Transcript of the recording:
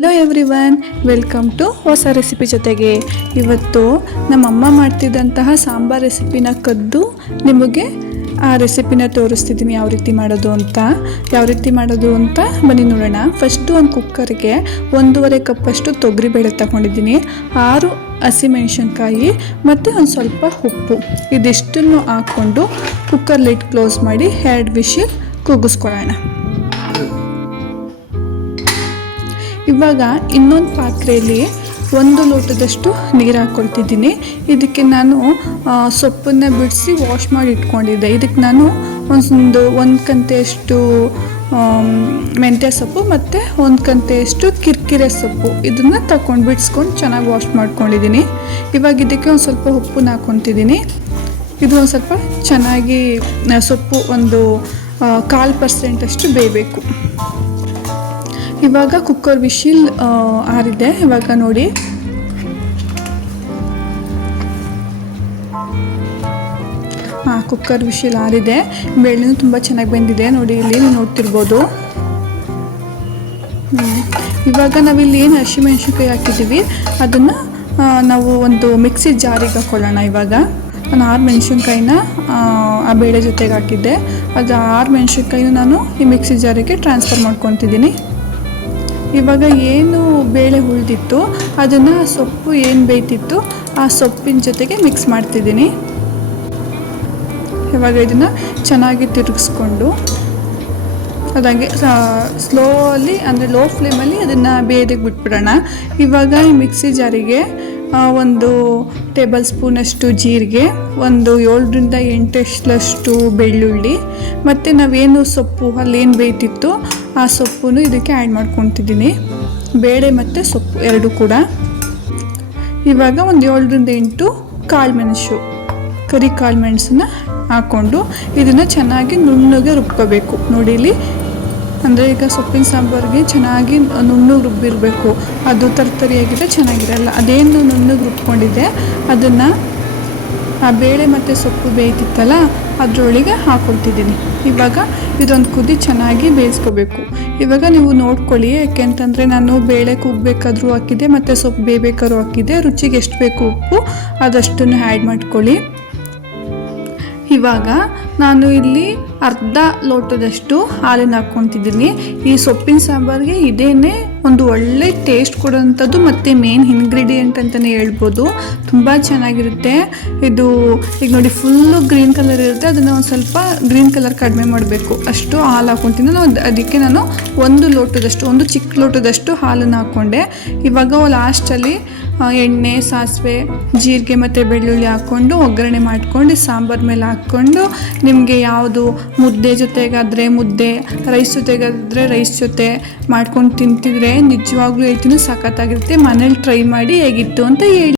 Hello everyone, welcome to ಹೊಸ recipe ಜೊತೆಗೆ. ಇವತ್ತು ನಮ್ಮಮ್ಮ ಮಾಡ್ತಿದ್ದಂತಹ ಸಾಂಬಾರ್ ರೆಸಿಪಿನ ಕದ್ದು ನಿಮಗೆ ಆ ರೆಸಿಪಿನ ತೋರಿಸ್ತಿದ್ದೀನಿ ಯಾವ ರೀತಿ ಮಾಡೋದು ಅಂತ ಬನ್ನಿ ನೋಡೋಣ. ಫಸ್ಟು ಒಂದು ಕುಕ್ಕರ್ಗೆ 1.5 ಕಪ್ಪಷ್ಟು ತೊಗರಿಬೇಳೆ ತಗೊಂಡಿದ್ದೀನಿ, 6 ಹಸಿಮೆಣಸಿನ್ಕಾಯಿ ಮತ್ತು ಒಂದು ಸ್ವಲ್ಪ ಉಪ್ಪು, ಇದಿಷ್ಟನ್ನು ಹಾಕ್ಕೊಂಡು ಕುಕ್ಕರ್ ಲಿಡ್ ಕ್ಲೋಸ್ ಮಾಡಿ 2 ವಿಷಲ್ ಕೂಗಿಸ್ಕೊಳ್ಳೋಣ. ಇವಾಗ ಇನ್ನೊಂದು ಪಾತ್ರೆಯಲ್ಲಿ 1 ಲೋಟದಷ್ಟು ನೀರು ಹಾಕ್ಕೊಳ್ತಿದ್ದೀನಿ. ಇದಕ್ಕೆ ನಾನು ಸೊಪ್ಪನ್ನು ಬಿಡಿಸಿ ವಾಶ್ ಮಾಡಿ ಇಟ್ಕೊಂಡಿದ್ದೆ. ಇದಕ್ಕೆ ನಾನು ಒಂದು ಕಂತೆಯಷ್ಟು ಮೆಂತ್ಯ ಸೊಪ್ಪು ಮತ್ತು 1 ಕಂತೆಯಷ್ಟು ಕಿರ್ಕಿರೆ ಸೊಪ್ಪು ಇದನ್ನು ತಗೊಂಡು ಬಿಡಿಸ್ಕೊಂಡು ಚೆನ್ನಾಗಿ ವಾಶ್ ಮಾಡ್ಕೊಂಡಿದ್ದೀನಿ. ಇವಾಗ ಇದಕ್ಕೆ ಒಂದು ಸ್ವಲ್ಪ ಉಪ್ಪನ್ನ ಹಾಕ್ಕೊತಿದ್ದೀನಿ. ಇದು ಒಂದು ಸ್ವಲ್ಪ ಚೆನ್ನಾಗಿ ಸೊಪ್ಪು ಒಂದು 1/4% ಅಷ್ಟು ಬೇಯಬೇಕು. ಇವಾಗ ಕುಕ್ಕರ್ ವಿಶಿಲ್ ಆರಿದೆ. ಇವಾಗ ನೋಡಿ, ಕುಕ್ಕರ್ ವಿಶಿಲ್ ಆರಿದೆ. ಬೇಳೆನೂ ತುಂಬ ಚೆನ್ನಾಗಿ ಬೆಂದಿದೆ ನೋಡಿ, ಇಲ್ಲಿ ನೀವು ನೋಡ್ತಿರ್ಬೋದು. ಇವಾಗ ನಾವಿಲ್ಲಿ ಏನು ಹಸಿಮೆಣಸಿನ್ಕಾಯಿ ಹಾಕಿದ್ದೀವಿ ಅದನ್ನು ನಾವು ಒಂದು ಮಿಕ್ಸಿ ಜಾರಿಗೆ ಹಾಕ್ಕೊಳ್ಳೋಣ. ಇವಾಗ ನಾನು 6 ಮೆಣಸಿನ್ಕಾಯಿನ ಆ ಬೇಳೆ ಜೊತೆಗೆ ಹಾಕಿದ್ದೆ. ಅದು 6 ಮೆಣಸಿನ್ಕಾಯಿನೂ ನಾನು ಈ ಮಿಕ್ಸಿ ಜಾರಿಗೆ ಟ್ರಾನ್ಸ್ಫರ್ ಮಾಡ್ಕೊತಿದ್ದೀನಿ. ಇವಾಗ ಏನು ಬೇಳೆ ಉಳಿದಿತ್ತು ಅದನ್ನು ಸೊಪ್ಪು ಏನು ಬೇಯ್ತಿತ್ತು ಆ ಸೊಪ್ಪಿನ ಜೊತೆಗೆ ಮಿಕ್ಸ್ ಮಾಡ್ತಿದ್ದೀನಿ. ಇವಾಗ ಇದನ್ನು ಚೆನ್ನಾಗಿ ತಿರುಗಿಸ್ಕೊಂಡು ಅದಂಗೆ ಸ್ಲೋಲಿ ಅಂದರೆ ಲೋ ಫ್ಲೇಮಲ್ಲಿ ಅದನ್ನು ಬೇಯೋದಕ್ಕೆ ಬಿಟ್ಬಿಡೋಣ. ಇವಾಗ ಈ ಮಿಕ್ಸಿ ಜಾರಿಗೆ 1 ಟೇಬಲ್ ಸ್ಪೂನಷ್ಟು ಜೀರಿಗೆ, ಒಂದು 7ರಿಂದ 8 ಎಸಳಷ್ಟು ಬೆಳ್ಳುಳ್ಳಿ ಮತ್ತು ನಾವೇನು ಸೊಪ್ಪು ಅಲ್ಲೇನು ಬೇಯ್ತಿತ್ತು ಆ ಸೊಪ್ಪನ್ನು ಇದಕ್ಕೆ ಆ್ಯಡ್ ಮಾಡ್ಕೊತಿದ್ದೀನಿ. ಬೇಳೆ ಮತ್ತು ಸೊಪ್ಪು 2 ಕೂಡ. ಇವಾಗ ಒಂದು 7ರಿಂದ 8 ಕಾಳುಮೆಣಸು, ಕರಿ ಕಾಳುಮೆಣಸನ್ನ ಹಾಕ್ಕೊಂಡು ಇದನ್ನು ಚೆನ್ನಾಗಿ ನುಣ್ಣಗೆ ರುಬ್ಕೋಬೇಕು. ನೋಡಿ ಇಲ್ಲಿ, ಅಂದರೆ ಈಗ ಸೊಪ್ಪಿನ ಸಾಂಬಾರಿಗೆ ಚೆನ್ನಾಗಿ ನುಣ್ಣಗೆ ರುಬ್ಬಿರಬೇಕು. ಅದು ತರ್ತರಿಯಾಗಿದ್ದರೆ ಚೆನ್ನಾಗಿರಲ್ಲ. ಅದೇನು ನುಣ್ಣಗೆ ರುಬ್ಕೊಂಡಿದೆ ಅದನ್ನು ಆ ಬೇಳೆ ಮತ್ತು ಸೊಪ್ಪು ಬೇಯ್ತಿತ್ತಲ್ಲ ಅದರೊಳಗೆ ಹಾಕ್ಕೊಳ್ತಿದ್ದೀನಿ. ಇವಾಗ ಇದೊಂದು ಕುದಿ ಚೆನ್ನಾಗಿ ಬೇಯಿಸ್ಕೋಬೇಕು. ಇವಾಗ ನೀವು ನೋಡ್ಕೊಳ್ಳಿ, ಯಾಕೆಂತಂದರೆ ನಾನು ಬೇಳೆ ಕುಗ್ಬೇಕಾದ್ರೂ ಹಾಕಿದ್ದೆ ಮತ್ತು ಸೊಪ್ಪು ಬೇಯಬೇಕಾದ್ರೂ ಹಾಕಿದ್ದೆ. ರುಚಿಗೆ ಎಷ್ಟು ಬೇಕು ಉಪ್ಪು ಅದಷ್ಟನ್ನು ಆ್ಯಡ್ ಮಾಡ್ಕೊಳ್ಳಿ. ಇವಾಗ ನಾನು ಇಲ್ಲಿ ಅರ್ಧ ಲೋಟದಷ್ಟು ಹಾಲನ್ನು ಹಾಕ್ಕೊತಿದ್ದೀನಿ. ಈ ಸೊಪ್ಪಿನ ಸಾಂಬಾರಿಗೆ ಇದೇನೇ ಒಂದು ಒಳ್ಳೆ ಟೇಸ್ಟ್ ಕೊಡೋವಂಥದ್ದು ಮತ್ತು ಮೇನ್ ಇಂಗ್ರೀಡಿಯೆಂಟ್ ಅಂತಲೇ ಹೇಳ್ಬೋದು. ತುಂಬ ಚೆನ್ನಾಗಿರುತ್ತೆ ಇದು. ಈಗ ನೋಡಿ, ಫುಲ್ಲು ಗ್ರೀನ್ ಕಲರ್ ಇರುತ್ತೆ, ಅದನ್ನು ಒಂದು ಸ್ವಲ್ಪ ಗ್ರೀನ್ ಕಲರ್ ಕಡಿಮೆ ಮಾಡಬೇಕು, ಅಷ್ಟು ಹಾಲು ಹಾಕ್ಕೊತೀನಿ. ಅದಕ್ಕೆ ನಾನು 1 ಲೋಟದಷ್ಟು, ಒಂದು ಚಿಕ್ಕ ಲೋಟದಷ್ಟು ಹಾಲನ್ನು ಹಾಕ್ಕೊಂಡೆ. ಇವಾಗ ಲಾಸ್ಟಲ್ಲಿ ಎಣ್ಣೆ, ಸಾಸಿವೆ, ಜೀರಿಗೆ ಮತ್ತು ಬೆಳ್ಳುಳ್ಳಿ ಹಾಕ್ಕೊಂಡು ಒಗ್ಗರಣೆ ಮಾಡ್ಕೊಂಡು ಸಾಂಬಾರು ಮೇಲೆ ಹಾಕ್ಕೊಂಡು ನಿಮಗೆ ಯಾವುದು ಮುದ್ದೆ ಜೊತೆಗಾದರೆ ಮುದ್ದೆ, ರೈಸ್ ಜೊತೆಗಾದರೆ ರೈಸ್ ಜೊತೆ ಮಾಡ್ಕೊಂಡು ತಿಂತಿದ್ರೆ ನಿಜವಾಗ್ಲೂ ಹೇಳ್ತೀನಿ ಸಖತ್ತಾಗಿರುತ್ತೆ. ಮನೇಲಿ ಟ್ರೈ ಮಾಡಿ ಹೇಗಿತ್ತು ಅಂತ ಹೇಳಿ.